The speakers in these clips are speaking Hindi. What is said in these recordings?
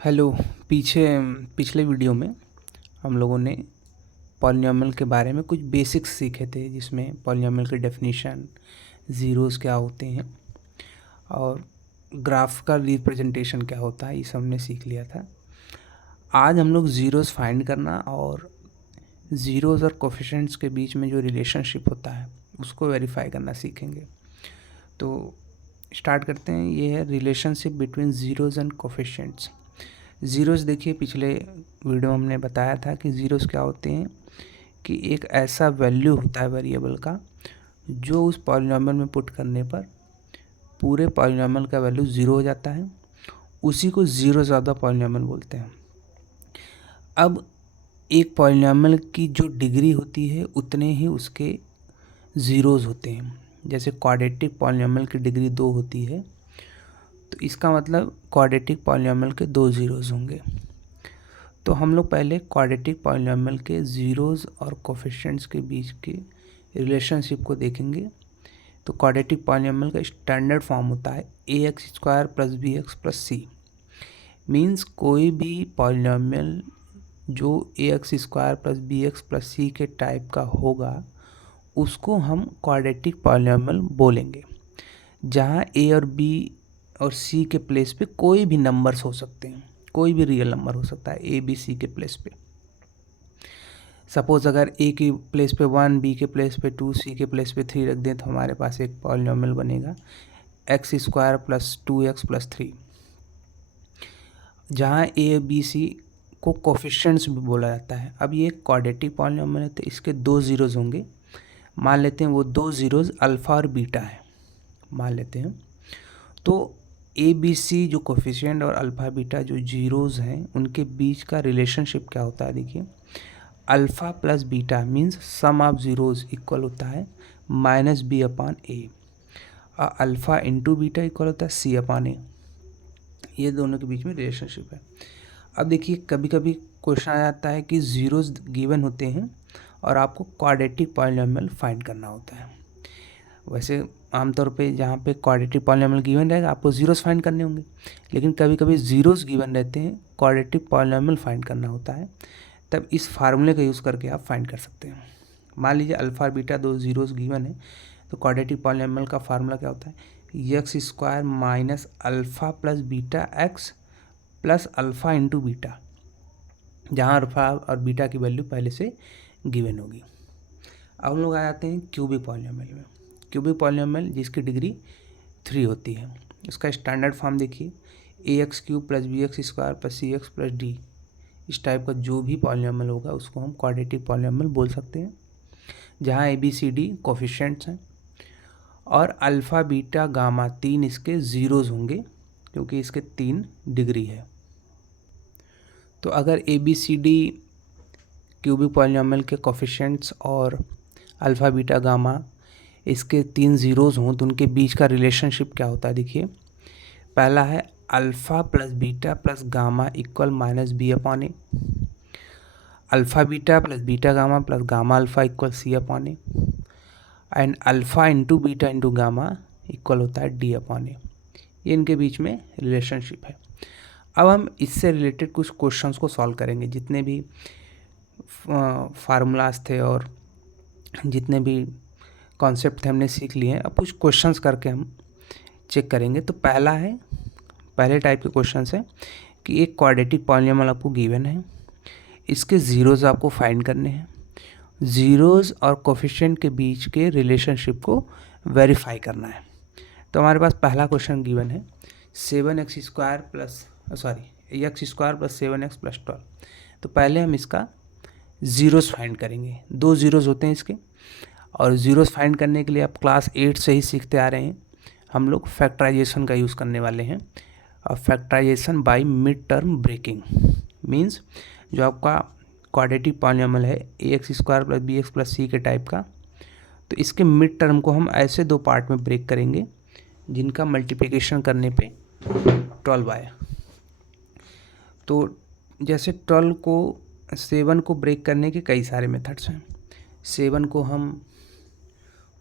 हेलो। पिछले वीडियो में हम लोगों ने पॉलिनॉमियल के बारे में कुछ बेसिक्स सीखे थे, जिसमें पॉलिनॉमियल की डेफिनेशन, ज़ीरोज़ क्या होते हैं और ग्राफ का रिप्रेजेंटेशन क्या होता है, ये सब हमने सीख लिया था। आज हम लोग ज़ीरोज़ फाइंड करना और ज़ीरोज़ और कोफिशिएंट्स के बीच में जो रिलेशनशिप होता है उसको वेरीफाई करना सीखेंगे। तो स्टार्ट करते हैं। ये है relationship between zeros and coefficients. Zeros देखिए, पिछले वीडियो में हमने बताया था कि ज़ीरोज़ क्या होते हैं कि एक ऐसा वैल्यू होता है वेरिएबल का जो उस पॉलिनॉमियल में पुट करने पर पूरे पॉलिनॉमियल का वैल्यू ज़ीरो हो जाता है। उसी को ज़ीरो ज़्यादा पॉलिनॉमियल बोलते हैं। अब एक पॉलिनॉमियल की जो डिग्री होती है उतने ही उसके ज़ीरोज़ होते हैं। जैसे क्वाड्रेटिक पॉलिनॉमियल की डिग्री 2 होती है, तो इसका मतलब क्वाड्रेटिक पॉलिनॉमियल के 2 ज़ीरोज़ होंगे। तो हम लोग पहले क्वाड्रेटिक पॉलिनॉमियल के ज़ीरोज़ और कोफिशिएंट्स के बीच के रिलेशनशिप को देखेंगे। तो क्वाड्रेटिक पॉलिनॉमियल का स्टैंडर्ड फॉर्म होता है ax² + bx + c। मीन्स कोई भी पॉलिनॉमियल जो ax² + bx + c के टाइप का होगा उसको हम क्वाड्रेटिक पॉलिनॉमियल बोलेंगे, जहाँ a और b और c के प्लेस पे कोई भी नंबर्स हो सकते हैं, कोई भी रियल नंबर हो सकता है ए बी सी के प्लेस पे। सपोज़ अगर ए के प्लेस पे 1, बी के प्लेस पे 2, सी के प्लेस पे 3 रख दें तो हमारे पास एक पॉलिनॉमियल बनेगा x² + 2x + 3, जहाँ ए बी सी को कोफिशिएंट्स भी बोला जाता है। अब ये क्वाड्रेटिक पॉलिनॉमियल है तो इसके 2 ज़ीरोज़ होंगे। मान लेते हैं वो 2 ज़ीरोज़ अल्फ़ा और बीटा है, मान लेते हैं। तो ए बी सी जो कोफिशिएंट और अल्फ़ा बीटा जो ज़ीरोज़ हैं उनके बीच का रिलेशनशिप क्या होता है, देखिए। Alpha plus beta means sum of zeros equal होता है -b/a, और अल्फ़ा इंटू बीटा इक्वल होता है c/a। ये दोनों के बीच में रिलेशनशिप है। अब देखिए, कभी कभी क्वेश्चन आ जाता है कि ज़ीरोज़ गिवन होते हैं और आपको क्वाड्रेटिक पॉलिनॉमियल फाइंड करना होता है। वैसे आमतौर पे जहाँ पे क्वाड्रेटिक पॉलिनॉमियल गिवन रहेगा आपको ज़ीरोज़ फाइंड करने होंगे, लेकिन कभी कभी ज़ीरोज़ गिवन रहते हैं, क्वाड्रेटिक पॉलिनॉमियल फाइंड करना होता है, तब इस फार्मूले का यूज़ करके आप फाइंड कर सकते हैं। मान लीजिए अल्फ़ा और बीटा 2 ज़ीरोज़ गिवन है, तो क्वाड्रेटिक पॉलिनॉमियल का फार्मूला क्या होता है, x² - alpha + beta x + alpha into beta, जहाँ अल्फ़ा और बीटा की वैल्यू पहले से गिवन होगी। अब हम लोग आ जाते हैं क्यूबिक पॉलिनॉमियल में। क्यूबिक पॉलिनॉमियल जिसकी डिग्री 3 होती है, उसका स्टैंडर्ड फॉर्म देखिए ax³ + bx² + cx + d। इस टाइप का जो भी पॉलिनॉमियल होगा उसको हम क्वाड्रेटिक पॉलिनॉमियल बोल सकते हैं, जहाँ A B C D coefficients हैं और अल्फ़ा बीटा गामा 3 इसके ज़ीरोज़ होंगे, क्योंकि इसके 3 डिग्री है। तो अगर A B C D cubic polynomial के कोफिशिएंट्स और अल्फ़ा बीटा गामा इसके 3 ज़ीरोज़ हों तो उनके बीच का रिलेशनशिप क्या होता है, देखिए। पहला है alpha plus beta plus gamma equal -b/a, alpha beta plus beta gamma plus gamma alpha equal c/a, and alpha into beta into gamma equal होता है d/a। ये इनके बीच में रिलेशनशिप है। अब हम इससे रिलेटेड कुछ क्वेश्चंस को सॉल्व करेंगे। जितने भी फार्मूलाज थे और जितने भी कॉन्सेप्ट थे हमने सीख लिए हैं। अब कुछ क्वेश्चंस करके हम चेक करेंगे। तो पहले टाइप के क्वेश्चंस है कि एक क्वाड्रेटिक पॉलिनॉमियल आपको गिवन है, इसके ज़ीरोज़ आपको फाइंड करने हैं, ज़ीरोज़ और कोफिशिएंट के बीच के रिलेशनशिप को वेरीफाई करना है। तो हमारे पास पहला क्वेश्चन गिवन है x² + 7x + 12। तो पहले हम इसका ज़ीरोज़ फाइंड करेंगे। 2 ज़ीरोज़ होते हैं इसके, और ज़ीरोज़ फाइंड करने के लिए आप क्लास 8 से ही सीखते आ रहे हैं। हम लोग फैक्टराइजेशन का यूज़ करने वाले हैं, और factorisation by mid term breaking means जो आपका क्वाड्रेटिक पॉलिनॉमियल है ax² + bx + c के टाइप का, तो इसके मिड टर्म को हम ऐसे 2 पार्ट में ब्रेक करेंगे जिनका मल्टीप्लिकेशन करने पे 12 आए। तो जैसे 12 को 7 को ब्रेक करने के कई सारे मेथड्स हैं। 7 को हम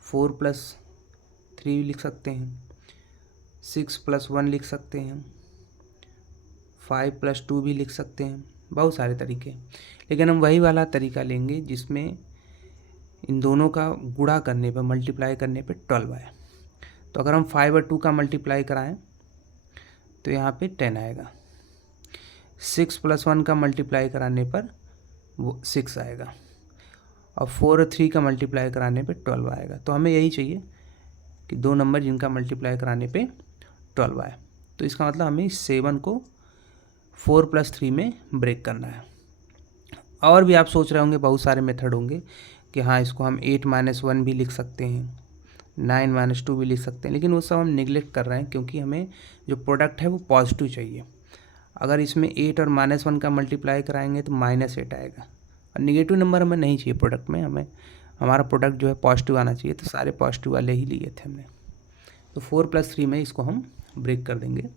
4 + 3 लिख सकते हैं, 6 + 1 लिख सकते हैं, 5+2 भी लिख सकते हैं, बहुत सारे तरीके। लेकिन हम वही वाला तरीका लेंगे जिसमें इन दोनों का गुणा करने पर, मल्टीप्लाई करने पे 12 आए। तो अगर हम 5 और 2 का मल्टीप्लाई कराएं तो यहाँ पे 10 आएगा। 6+1 का मल्टीप्लाई कराने पर वो 6 आएगा, और 4 और 3 का मल्टीप्लाई कराने पे 12 आएगा। तो हमें यही चाहिए कि दो नंबर जिनका मल्टीप्लाई कराने पे 12 आए। तो इसका मतलब हमें 7 को 4+3 में ब्रेक करना है। और भी आप सोच रहे होंगे बहुत सारे मेथड होंगे कि हाँ इसको हम 8-1 भी लिख सकते हैं, 9-2 भी लिख सकते हैं, लेकिन वो सब हम निगलेक्ट कर रहे हैं क्योंकि हमें जो प्रोडक्ट है वो पॉजिटिव चाहिए। अगर इसमें 8 और -1 का मल्टीप्लाई कराएंगे तो -8 आएगा, और निगेटिव नंबर हमें नहीं चाहिए प्रोडक्ट में, हमें हमारा प्रोडक्ट जो है पॉजिटिव आना चाहिए। तो सारे पॉजिटिव वाले ही लिए थे हमने। तो 4+3 में इसको हम ब्रेक कर देंगे।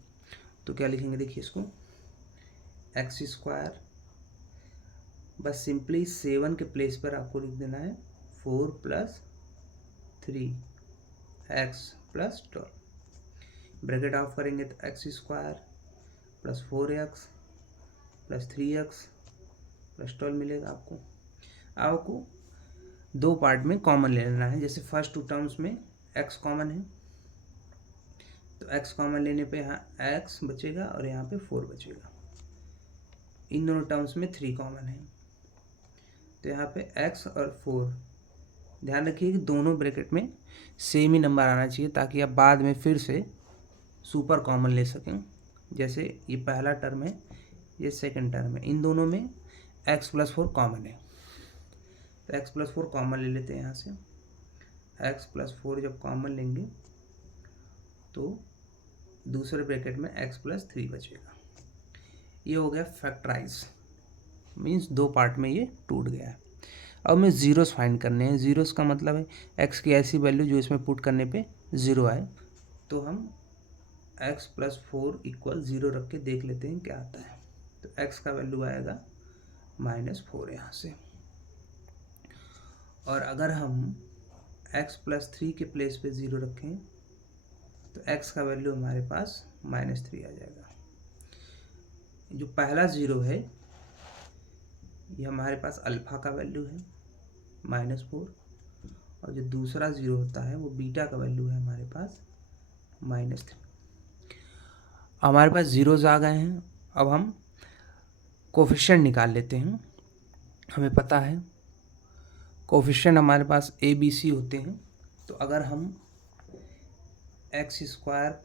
तो क्या लिखेंगे, देखिए इसको x², बस सिंपली 7 के प्लेस पर आपको लिख देना है 4+3 x+12। ब्रैकेट ऑफ करेंगे तो x² + 4x + 3x + 12 मिलेगा आपको। आपको दो पार्ट में कॉमन ले लेना है। जैसे फर्स्ट 2 टर्म्स में x कॉमन है, तो x कॉमन लेने पे यहाँ x बचेगा और यहाँ पे 4 बचेगा। इन दोनों टर्म्स में 3 कॉमन है, तो यहाँ पे x और 4। ध्यान रखिए कि दोनों ब्रैकेट में सेम ही नंबर आना चाहिए ताकि आप बाद में फिर से सुपर कॉमन ले सकें। जैसे ये पहला टर्म है, ये सेकंड टर्म है, इन दोनों में x+4 कॉमन है, तो x+4 कॉमन ले लेते हैं यहाँ से। x+4 जब कॉमन लेंगे तो दूसरे ब्रैकेट में x+3 बचेगा। ये हो गया फैक्टराइज, मीन्स दो पार्ट में ये टूट गया है। अब हमें ज़ीरोस फाइंड करने हैं। ज़ीरोस का मतलब है x की ऐसी वैल्यू जो इसमें पुट करने पे 0 आए। तो हम x+4 = 0 रख के देख लेते हैं क्या आता है। तो x का वैल्यू आएगा -4 यहाँ से, और अगर हम x+3 के प्लेस पे 0 रखें तो x का वैल्यू हमारे पास -3 आ जाएगा। जो पहला 0 है ये हमारे पास अल्फ़ा का वैल्यू है -4, और जो दूसरा 0 होता है वो बीटा का वैल्यू है हमारे पास -3। हमारे पास ज़ीरोज़ आ गए हैं। अब हम कोफिशिएंट निकाल लेते हैं। हमें पता है कोफिशिएंट हमारे पास ABC होते हैं। तो अगर हम x²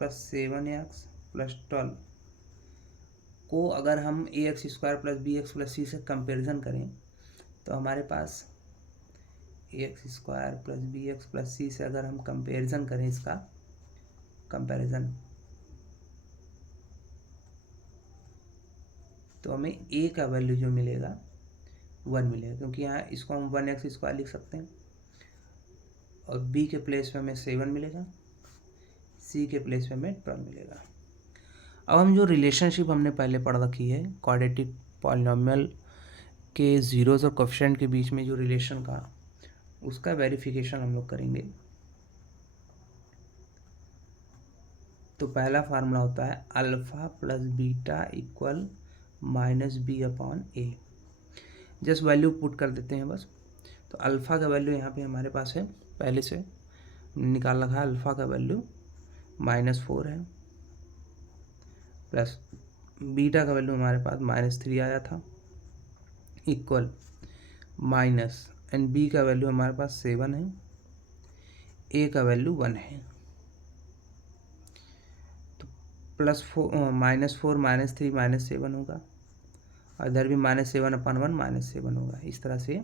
+ 7x + 12 को अगर हम ax² + bx + c से कंपेरिजन करें तो हमारे पास ax² + bx + c से अगर हम कंपेरिजन करें, इसका कंपेरिजन, तो हमें a का वैल्यू जो मिलेगा 1 मिलेगा, क्योंकि यहाँ इसको हम 1x² लिख सकते हैं, और b के प्लेस पे हमें 7 मिलेगा, c के प्लेस पे हमें 12 मिलेगा। अब हम जो रिलेशनशिप हमने पहले पढ़ रखी है क्वाड्रेटिक पॉलिनॉमियल के ज़ीरोज़ और कोफिशिएंट के बीच में जो रिलेशन का, उसका वेरिफिकेशन हम लोग करेंगे। तो पहला फार्मूला होता है alpha + beta = -b/a। Just value put कर देते हैं बस। तो अल्फ़ा का वैल्यू यहाँ पे हमारे पास है, पहले से निकाल रखा है। अल्फ़ा का वैल्यू -4 है, प्लस बीटा का वैल्यू हमारे पास -3 आया था, इक्वल माइनस, एंड बी का वैल्यू हमारे पास 7 है, ए का वैल्यू 1 है। तो +4 -4 -3 -7 होगा, और इधर भी -7/1 -7 होगा। इस तरह से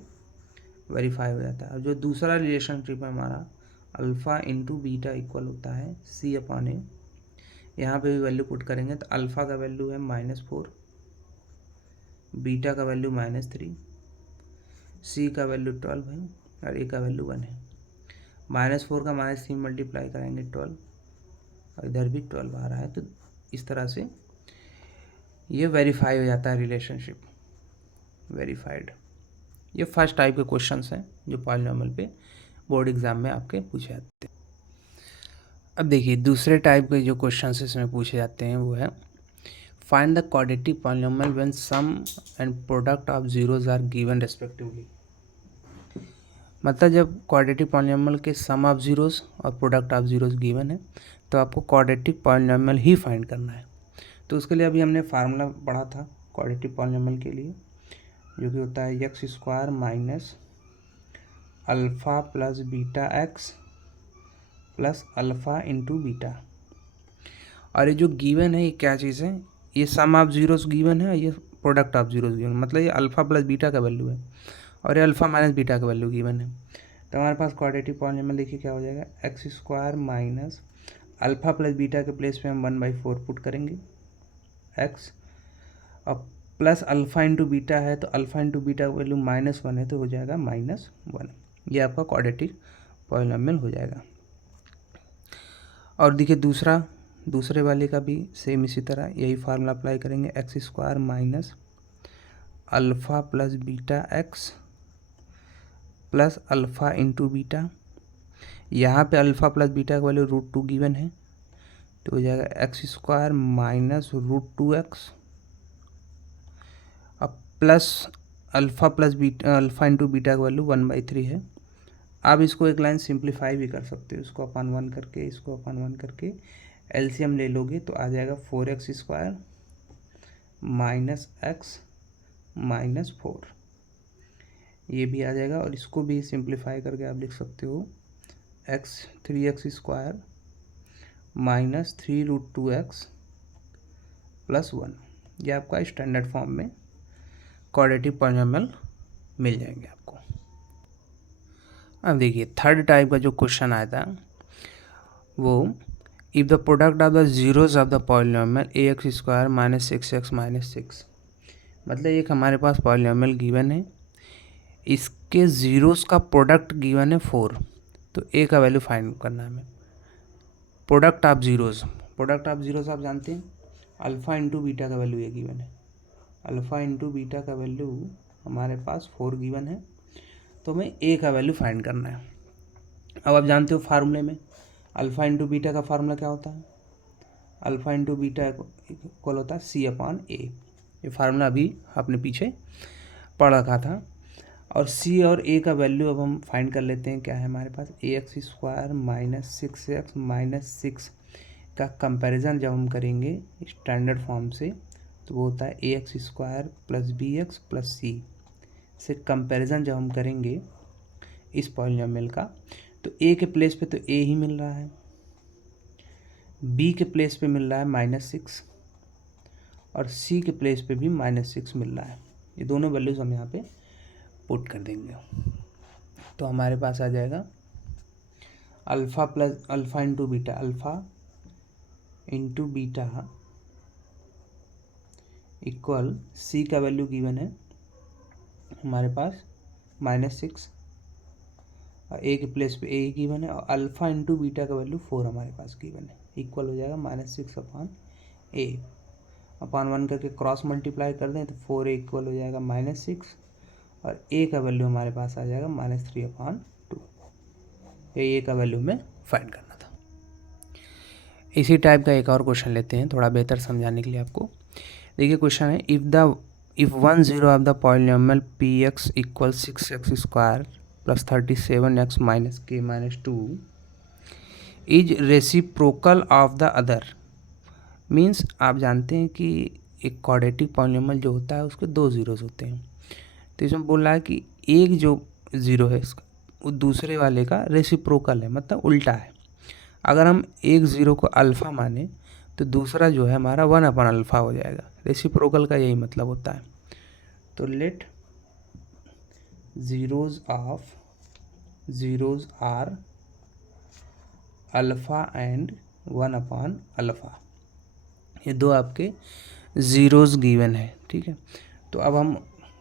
वेरीफाई हो जाता है। और जो दूसरा रिलेशनशिप है हमारा अल्फ़ा × बीटा इक्वल होता है c/a। यहाँ पे भी वैल्यू पुट करेंगे तो अल्फ़ा का वैल्यू है -4, बीटा का वैल्यू -3, c का वैल्यू 12 है, और a का वैल्यू 1 है। -4 का -3 मल्टीप्लाई करेंगे 12, और इधर भी 12 आ रहा है। तो इस तरह से ये वेरीफाई हो जाता है रिलेशनशिप, वेरीफाइड। ये फर्स्ट टाइप के क्वेश्चंस हैं जो पॉलिनॉमियल पे बोर्ड एग्जाम में आपके पूछे जाते हैं। अब देखिए दूसरे टाइप के जो क्वेश्चंस इसमें पूछे जाते हैं वो है find the quadratic polynomial when sum and product of zeros are given respectively. मतलब जब क्वाड्रेटिक पॉलिनोमियल के सम ऑफ जीरोज और प्रोडक्ट ऑफ जीरोज गिवन है तो आपको क्वाड्रेटिक पॉलिनोमियल ही फाइंड करना है। तो उसके लिए अभी हमने फार्मूला पढ़ा था क्वाड्रेटिक पॉलिनोमियल के लिए, जो कि होता है x square minus alpha plus beta x plus alpha into beta. और ये जो गिवन है ये क्या चीज़ है, ये सम ऑफ जीरोस गिवन है, ये प्रोडक्ट ऑफ जीरोस गिवन, मतलब ये अल्फ़ा प्लस बीटा का वैल्यू है और ये अल्फ़ा माइनस बीटा का वैल्यू गिवन है। तो हमारे पास क्वाड्रेटिक पॉलिनोमियल देखिए क्या हो जाएगा, x square minus alpha plus beta के प्लेस पे हम 1/4 पुट करेंगे एक्स, और प्लस अल्फ़ा इंटू बीटा है तो अल्फ़ा इंटू बीटा का वैल्यू -1 है तो हो जाएगा -1। ये आपका क्वाड्रेटिक पॉलिनोमियल हो जाएगा। और देखिए दूसरे वाले का भी सेम इसी तरह यही फार्मूला अप्लाई करेंगे, x square minus alpha plus beta x plus alpha into beta. यहाँ पे अल्फ़ा प्लस बीटा का वैल्यू √2 गिवन है तो हो जाएगा एक्स स्क्वायर माइनस √2x अब plus alpha plus beta alpha into beta का वैल्यू 1/3 है। आप इसको एक लाइन सिंप्लीफाई भी कर सकते हो, इसको अपन 1 करके इसको अपन 1 करके एलसीएम ले लोगे तो आ जाएगा 4x square minus x minus 4, ये भी आ जाएगा। और इसको भी सिंप्लीफाई करके आप लिख सकते हो x 3x square minus 3√2x plus 1। ये आपका स्टैंडर्ड फॉर्म में क्वाड्रेटिक पॉलिनोमियल मिल जाएंगे आपको। अब देखिए थर्ड टाइप का जो क्वेश्चन आया था वो, if the product of the zeros of the polynomial ax square minus 6x minus 6, मतलब एक हमारे पास पॉलिनोमियल गिवन है, इसके ज़ीरोज़ का प्रोडक्ट गिवन है 4, तो a का वैल्यू फाइंड करना है हमें। प्रोडक्ट ऑफ ज़ीरोज़ आप जानते हैं अल्फ़ा इंटू बीटा का वैल्यू ये गिवन है, अल्फ़ा इंटू बीटा का वैल्यू हमारे पास 4 गिवन है, तो हमें a का वैल्यू फाइंड करना है। अब आप जानते हो फार्मूले में अल्फ़ा इंटू बीटा का फार्मूला क्या होता है, अल्फ़ा इंटू बीटा इक्वल होता है c/a। ये फार्मूला अभी आपने पीछे पढ़ रखा था। और c और a का वैल्यू अब हम फाइंड कर लेते हैं। क्या है हमारे पास, ax square minus 6x minus 6 का कंपैरिजन जब हम करेंगे स्टैंडर्ड फॉर्म से तो वो होता है ax square plus bx plus c से कंपैरिजन जब हम करेंगे इस पॉलिनोमियल का, तो a के प्लेस पे तो a ही मिल रहा है, b के प्लेस पे मिल रहा है -6 और c के प्लेस पे भी -6 मिल रहा है। ये दोनों वैल्यूज़ हम यहाँ पे पुट कर देंगे तो हमारे पास आ जाएगा alpha plus alpha into beta, alpha into beta equal c का वैल्यू गिवन है हमारे पास -6 और a के प्लेस पे a ही गिवन है, और अल्फ़ा इंटू बीटा का वैल्यू 4 हमारे पास गिवन है, इक्वल हो जाएगा -6/a अपन 1 करके क्रॉस मल्टीप्लाई कर दें तो 4a इक्वल हो जाएगा -6 और a का वैल्यू हमारे पास आ जाएगा -3/2। ये a का वैल्यू में फाइंड करना था। इसी टाइप का एक और क्वेश्चन लेते हैं थोड़ा बेहतर समझाने के लिए आपको। देखिए क्वेश्चन है, if 1 0 of the polynomial px equal 6x square plus 37x minus k minus 2 is reciprocal of the other. Means आप जानते हैं कि एक क्वाड्रेटिक पॉलिनोमियल जो होता है उसके 2 ज़ीरोज़ होते हैं, तो इसमें बोल रहा है कि एक जो ज़ीरो है इसका वो दूसरे वाले का रेसिप्रोकल है, मतलब उल्टा है। अगर हम एक ज़ीरो को अल्फ़ा माने तो दूसरा जो है हमारा 1/अल्फ़ा हो जाएगा। रेसिप्रोकल का यही मतलब होता है। तो let zeros are alpha and 1/अल्फ़ा, ये दो आपके ज़ीरोज़ गिवन है, ठीक है। तो अब हम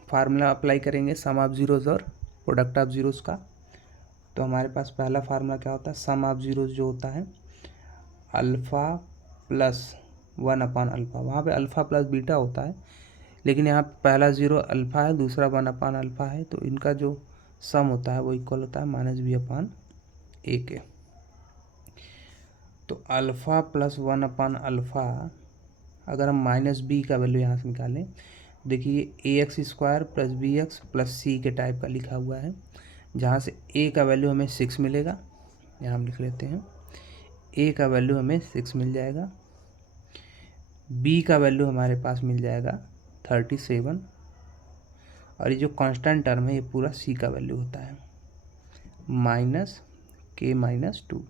फार्मूला अप्लाई करेंगे सम ऑफ ज़ीरोज़ और प्रोडक्ट ऑफ ज़ीरोज़ का। तो हमारे पास पहला फार्मूला क्या होता है, सम ऑफ ज़ीरोज़ जो होता है अल्फ़ा प्लस 1/अल्फ़ा, वहाँ पे अल्फ़ा प्लस बीटा होता है, लेकिन यहाँ पहला ज़ीरो अल्फ़ा है दूसरा 1/अल्फ़ा है, तो इनका जो सम होता है वो इक्वल होता है -b/a के। तो अल्फ़ा प्लस 1/अल्फ़ा अगर हम माइनस बी का वैल्यू यहाँ से निकालें, देखिए a x square plus b x plus c के टाइप का लिखा हुआ है, जहाँ से ए का वैल्यू हमें 6 मिलेगा, यहाँ हम लिख लेते हैं ए का वैल्यू हमें 6 मिल जाएगा, बी का वैल्यू हमारे पास मिल जाएगा 37, और ये जो कांस्टेंट टर्म है ये पूरा सी का वैल्यू होता है माइनस के माइनस 2।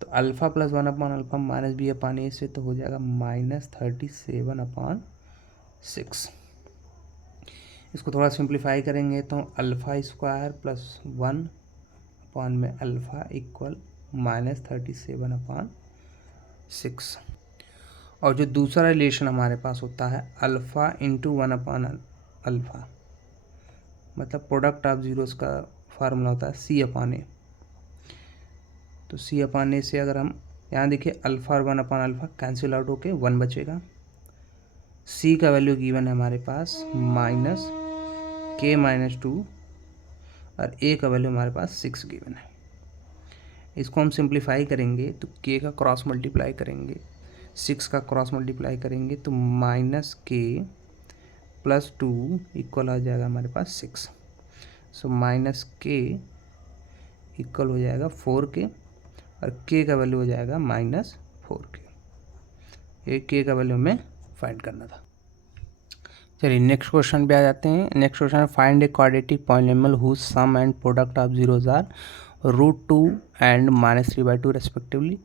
तो alpha plus 1 upon alpha minus b upon a से तो हो जाएगा -37/6। इसको थोड़ा सिंप्लीफाई करेंगे तो अल्फ़ा स्क्वायर प्लस 1 अपॉन में अल्फ़ा इक्वल -37/6। और जो दूसरा रिलेशन हमारे पास होता है अल्फ़ा इंटू 1 अपॉन अल्फ़ा, मतलब प्रोडक्ट ऑफ जीरोस का फार्मूला होता है सी अपॉन ए। तो सी अपॉन ए से अगर हम यहाँ देखिए अल्फ़ा और 1 अपॉन अल्फ़ा कैंसिल आउट होके 1 बचेगा, सी का वैल्यू गिवन है हमारे पास -k-2 और ए का वैल्यू हमारे पास 6 गिवन है। इसको हम सिंप्लीफाई करेंगे तो k का क्रॉस मल्टीप्लाई करेंगे, 6 का क्रॉस मल्टीप्लाई करेंगे तो -k+2 इक्वल आ जाएगा हमारे पास 6। सो -k इक्वल हो जाएगा 4k और k का वैल्यू हो जाएगा -4k। ये k का वैल्यू हमें फाइंड करना था। चलिए नेक्स्ट क्वेश्चन पे आ जाते हैं। नेक्स्ट क्वेश्चन है find a quadratic polynomial whose sum and product of zeros are √2 and -3/2 respectively,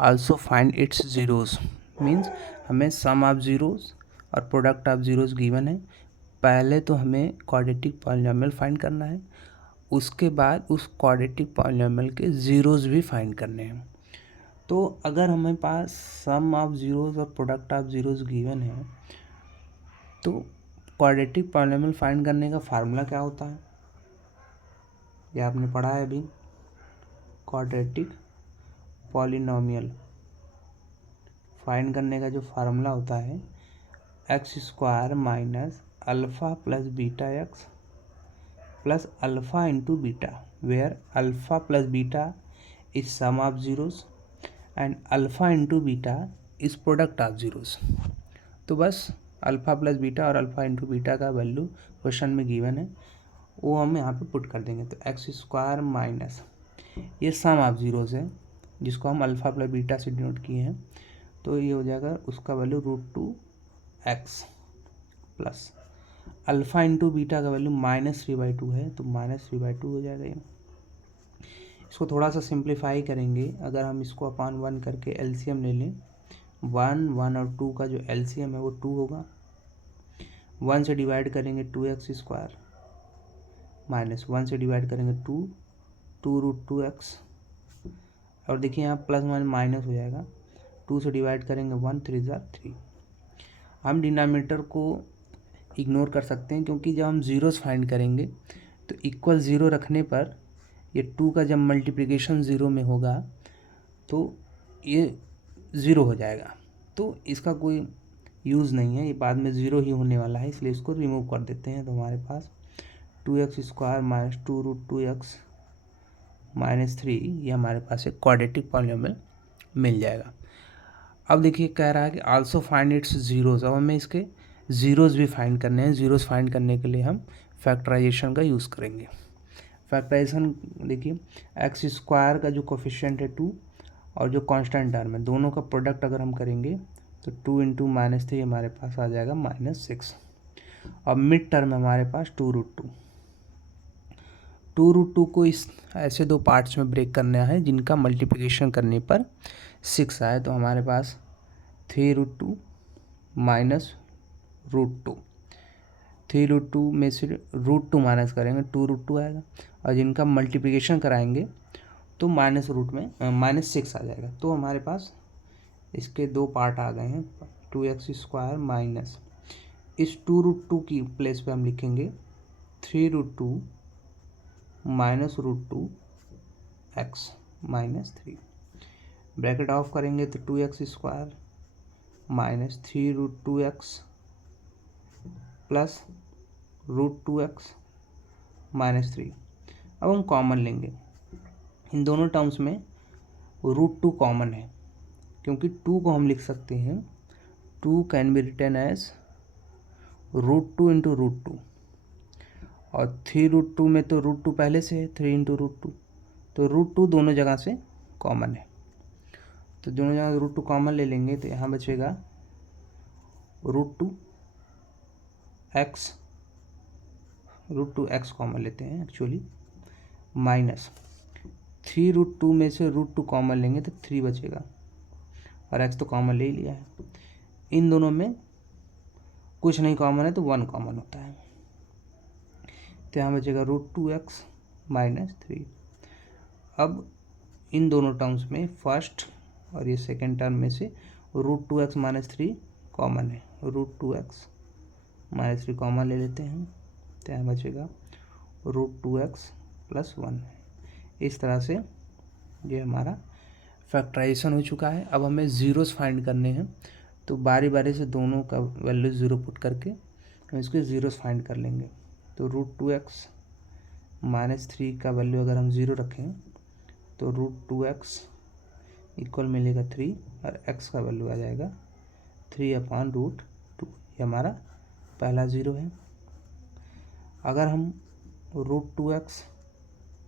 also find its zeros. Means हमें सम ऑफ जीरोज और प्रोडक्ट ऑफ जीरोज गिवन है। पहले तो हमें क्वाड्रेटिक पॉलिनोमियल फाइंड करना है, उसके बाद उस क्वाड्रेटिक पॉलिनोमियल के जीरोज भी फाइंड करने हैं। तो अगर हमारे पास सम ऑफ जीरोज और प्रोडक्ट ऑफ जीरोज गिवन है तो क्वाड्रेटिक पॉलिनोमियल फाइंड करने का फार्मूला क्या होता है, ये आपने पढ़ा है अभी। क्वाड्रेटिक पॉलिनोमियल फाइंड करने का जो फार्मूला होता है x² minus alpha plus beta x plus alpha into beta, where alpha plus beta is sum of zeros and alpha into beta is product of zeros. तो बस अल्फ़ा प्लस बीटा और अल्फ़ा इंटू बीटा का वैल्यू क्वेश्चन में गिवन है, वो हम यहाँ पे पुट कर देंगे। तो x² माइनस ये सम ऑफ जीरोस है जिसको हम अल्फ़ा प्लस बीटा से डिनोट किए हैं, तो ये हो जाएगा उसका value √2x plus alpha into beta का वैल्यू -3/2 है तो -3/2 हो जाएगा ये। इसको थोड़ा सा सिंप्लीफाई करेंगे, अगर हम इसको अपॉन 1 करके एलसीएम ले लें, 1 और 2 का जो एलसीएम है वो 2 होगा, 1 से डिवाइड करेंगे 2x² माइनस 1 से डिवाइड करेंगे 2 √2x, और देखिए यहाँ प्लस माइनस हो जाएगा, 2 से डिवाइड करेंगे 1 3 × 3। हम डिनोमिनेटर को इग्नोर कर सकते हैं क्योंकि जब हम जीरोस फाइंड करेंगे तो इक्वल ज़ीरो रखने पर ये 2 का जब मल्टीप्लिकेशन ज़ीरो में होगा तो ये ज़ीरो हो जाएगा, तो इसका कोई यूज़ नहीं है, ये बाद में ज़ीरो ही होने वाला है, इसलिए इसको रिमूव कर देते हैं। तो हमारे पास 2x² माइनस 2√2x माइनस 3 ये हमारे पास एक क्वाड्रेटिक पॉलिनोमियल मिल जाएगा। अब देखिए कह रहा है कि आल्सो फाइंड इट्स जीरोज, अब हमें इसके ज़ीरोज़ भी फाइंड करने हैं। ज़ीरोज़ फाइंड करने के लिए हम फैक्टराइजेशन का यूज़ करेंगे। फैक्टराइजेशन देखिए x² का जो कोफिशिएंट है 2 और जो कांस्टेंट टर्म है दोनों का प्रोडक्ट अगर हम करेंगे तो 2 × -3 हमारे पास आ जाएगा -6। और मिड टर्म हमारे पास 2√2। 2√2 को इस ऐसे दो पार्ट्स में ब्रेक करना है जिनका मल्टीप्लिकेशन करने पर 6 आए, तो हमारे पास 3√2 माइनस √2, 3√2 में से √2 माइनस करेंगे 2√2 आएगा, और जिनका मल्टीप्लिकेशन कराएंगे तो -6 आ जाएगा। तो हमारे पास इसके दो पार्ट आ गए हैं, 2x² माइनस इस 2√2 की प्लेस पे हम लिखेंगे 3√2 minus √2x minus 3, bracket of करेंगे तो 2x² minus 3√2x plus √2x minus 3। अब हम कॉमन लेंगे, इन दोनों टर्म्स में √2 कॉमन है क्योंकि 2 को हम लिख सकते हैं 2 can be written as √2 into √2, और 3√2 में तो √2 पहले से है, 3 इंटू √2, तो √2 दोनों जगह से कॉमन है, तो दोनों जगह √2 कॉमन ले लेंगे तो यहाँ बचेगा √2x कॉमन लेते हैं एक्चुअली, माइनस 3√2 में से √2 कॉमन लेंगे तो 3 बचेगा, और x तो कॉमन ले ही लिया है। इन दोनों में कुछ नहीं कॉमन है तो 1 कॉमन होता है, तो यहाँ बचेगा √2x माइनस 3। अब इन दोनों टर्म्स में फर्स्ट और ये सेकेंड टर्म में से √2x माइनस 3 कॉमन है, √2x माइनस 3 कॉमन ले लेते हैं, तो यहाँ बचेगा √2x प्लस 1। इस तरह से ये हमारा फैक्टराइजेशन हो चुका है। अब हमें ज़ीरोस फाइंड करने हैं, तो बारी बारी से दोनों का वैल्यू ज़ीरो पुट करके हम इसके ज़ीरोस फाइंड कर लेंगे। तो √2x माइनस 3 का वैल्यू अगर हम ज़ीरो रखें तो √2x इक्वल मिलेगा 3, और x का वैल्यू आ जाएगा 3/√2। ये हमारा पहला ज़ीरो है। अगर हम √2x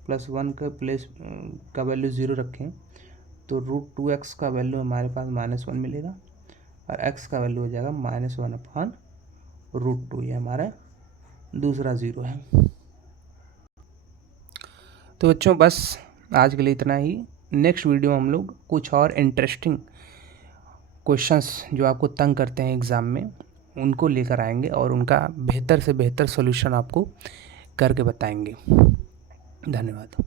प्लस 1 का वैल्यू ज़ीरो रखें तो √2x का वैल्यू हमारे पास -1 मिलेगा, और x का वैल्यू हो जाएगा -1/√2। ये हमारा दूसरा ज़ीरो है। तो बच्चों बस आज के लिए इतना ही। नेक्स्ट वीडियो में हम लोग कुछ और इंटरेस्टिंग क्वेश्चंस जो आपको तंग करते हैं एग्ज़ाम में उनको लेकर आएंगे, और उनका बेहतर से बेहतर सॉल्यूशन आपको करके बताएंगे। धन्यवाद।